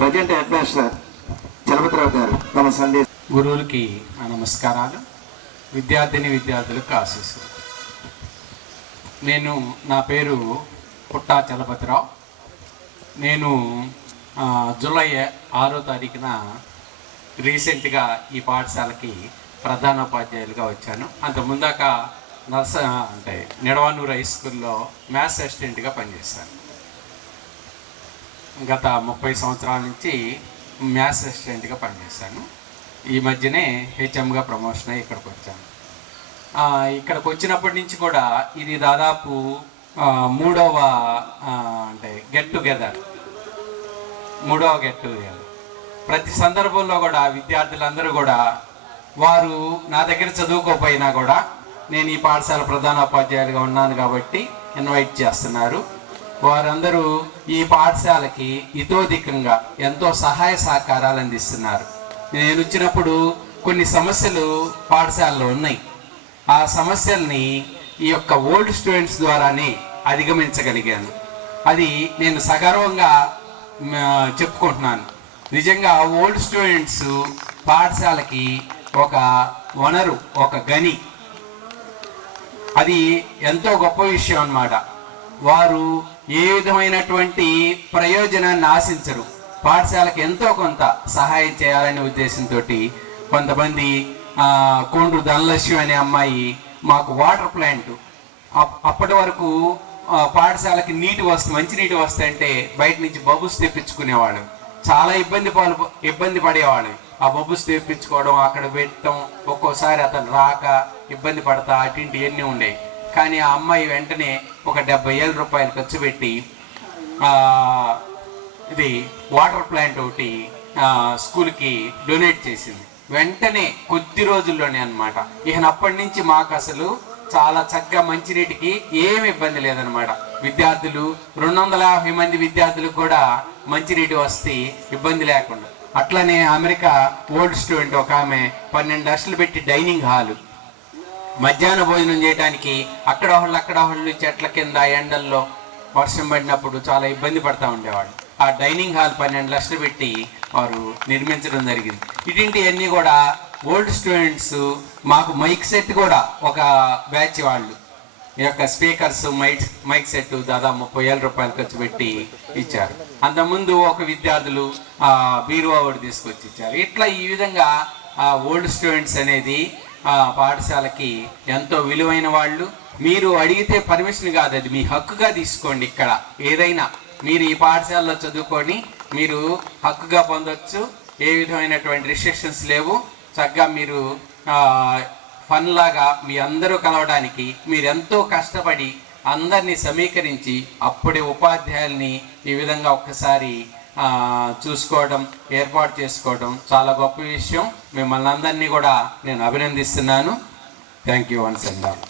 Present head master Chalapathirao గారు తమ సందేశం. గురువులకి నమస్కారాలు, విద్యార్థులకు ఆశీస్సులు. నా పేరు పుట్టా చలపతిరావు. నేను జూలై 6వ తారీఖున రీసెంట్గా ఈ పాఠశాలకి ప్రధానోపాధ్యాయులుగా వచ్చాను. అంతకుముందాక నిడవనూరు హై స్కూల్లో మ్యాథ్స్ అసిస్టెంట్గా పనిచేశాను. గత 30 సంవత్సరాల నుంచి మ్యాథ్స్ అసిస్టెంట్గా పనిచేశాను. ఈ మధ్యనే హెచ్ఎంగా ప్రమోషన్ అయ్యి ఇక్కడికి వచ్చాను. ఇక్కడికి వచ్చినప్పటి నుంచి కూడా ఇది దాదాపు 3వ గెట్ టుగెదర్. ప్రతి సందర్భంలో కూడా విద్యార్థులందరూ కూడా వారు నా దగ్గర చదువుకోకపోయినా కూడా నేను ఈ పాఠశాల ప్రధానోపాధ్యాయులుగా ఉన్నాను కాబట్టి ఇన్వైట్ చేస్తున్నారు. వారందరూ ఈ పాఠశాలకి ఇతోధికంగా ఎంతో సహాయ సహకారాలు అందిస్తున్నారు. నేను వచ్చినప్పుడు కొన్ని సమస్యలు పాఠశాలలో ఉన్నాయి. ఆ సమస్యల్ని ఈ యొక్క ఓల్డ్ స్టూడెంట్స్ ద్వారానే అధిగమించగలిగాను. అది నేను సగర్వంగా చెప్పుకుంటున్నాను. నిజంగా ఓల్డ్ స్టూడెంట్స్ పాఠశాలకి ఒక వనరు, ఒక గని. అది ఎంతో గొప్ప విషయం అన్నమాట. వారు ఏ విధమైనటువంటి ప్రయోజనాన్ని ఆశించరు. పాఠశాలకు ఎంతో కొంత సహాయం చేయాలనే ఉద్దేశంతో కొంతమంది కోండ్రు ధనలక్ష్మి అనే అమ్మాయి మాకు వాటర్ ప్లాంట్, అప్పటి వరకు పాఠశాలకి మంచినీటి వస్తాయంటే బయట నుంచి బబుల్స్ తెప్పించుకునేవాడు. చాలా ఇబ్బంది పడేవాడు. ఆ బబుల్స్ తెప్పించుకోవడం, అక్కడ పెట్టడం, ఒక్కోసారి అతను రాక ఇబ్బంది పడతా అటింటి ఎన్ని ఉండేవి. కానీ ఆ అమ్మాయి వెంటనే ఒక 70,000 రూపాయలు ఖర్చు పెట్టి ఇది వాటర్ ప్లాంట్ ఒకటి స్కూల్కి డొనేట్ చేసింది. వెంటనే కొద్ది రోజుల్లోనే అన్నమాట. అప్పటి నుంచి మాకు అసలు చాలా చక్కగా మంచినీటికి ఏమి ఇబ్బంది లేదనమాట. విద్యార్థులు 250 మంది విద్యార్థులకు కూడా మంచినీటి వస్తే ఇబ్బంది లేకుండా. అట్లనే అమెరికా ఓల్డ్ స్టూడెంట్ ఒక ఆమె 12 లక్షలు పెట్టి డైనింగ్ హాలు, మధ్యాహ్న భోజనం చేయడానికి అక్కడ వాళ్ళు చెట్ల కింద ఎండల్లో వర్షం పడినప్పుడు చాలా ఇబ్బంది పడతా ఉండేవాళ్ళు. ఆ డైనింగ్ హాల్ 12 లక్షలు పెట్టి వారు నిర్మించడం జరిగింది. ఇటువంటివన్నీ కూడా ఓల్డ్ స్టూడెంట్స్. మాకు మైక్ సెట్ కూడా ఒక బ్యాచ్ వాళ్ళు, ఈ యొక్క స్పీకర్స్, మైక్ సెట్ దాదాపు 30,000 రూపాయలు ఖర్చు పెట్టి ఇచ్చారు. అంతకుముందు ఒక విద్యార్థులు బీరువా ఒకటి తీసుకొచ్చి ఇచ్చారు. ఇట్లా ఈ విధంగా ఓల్డ్ స్టూడెంట్స్ అనేది పాఠశాలకి ఎంతో విలువైన వాళ్ళు. మీరు అడిగితే పర్మిషన్ కాదు, అది మీ హక్కుగా తీసుకోండి. ఇక్కడ ఏదైనా మీరు ఈ పాఠశాలలో చదువుకొని మీరు హక్కుగా పొందొచ్చు. ఏ విధమైనటువంటి రిస్ట్రిక్షన్స్ లేవు. చక్కగా మీరు ఫన్ లాగా మీ అందరూ కలవడానికి మీరు ఎంతో కష్టపడి అందరినీ సమీకరించి అప్పుడే ఉపాధ్యాయుల్ని ఈ విధంగా ఒక్కసారి చూసుకోవడం, ఏర్పాటు చేసుకోవడం చాలా గొప్ప విషయం. మిమ్మల్ని అందరినీ కూడా నేను అభినందిస్తున్నాను. Thank you once and all.